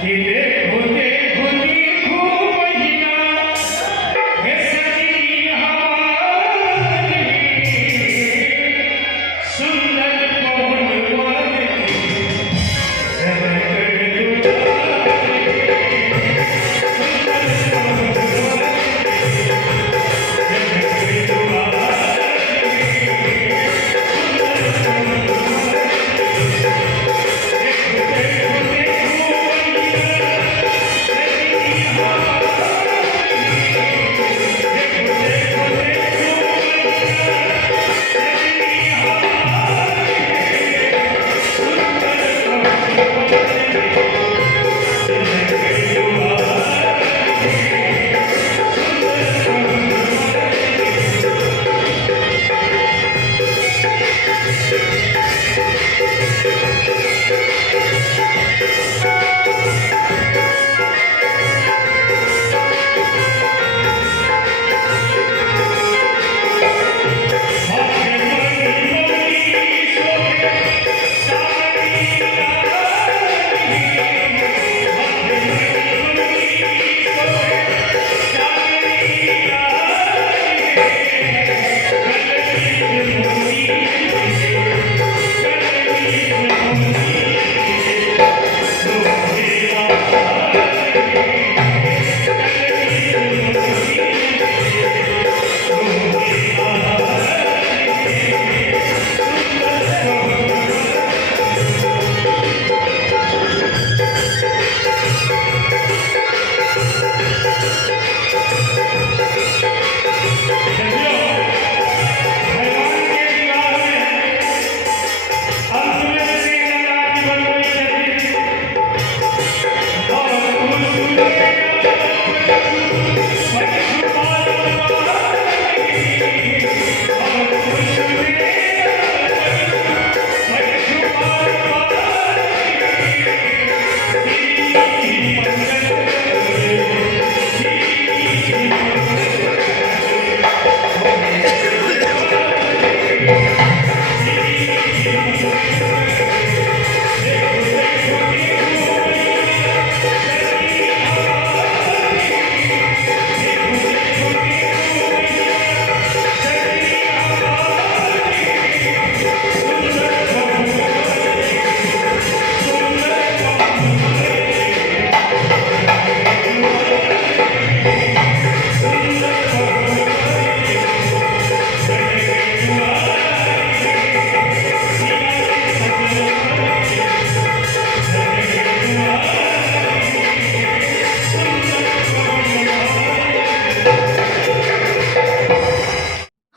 कि देखो देखो देखो मैया हे सजनी हमारी सुंदर पवन वाली जनक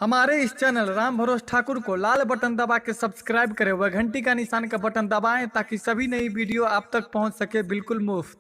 हमारे इस चैनल राम भरोस ठाकुर को लाल बटन दबा के सब्सक्राइब करें व घंटी का निशान का बटन दबाएं ताकि सभी नई वीडियो आप तक पहुंच सके बिल्कुल मुफ्त।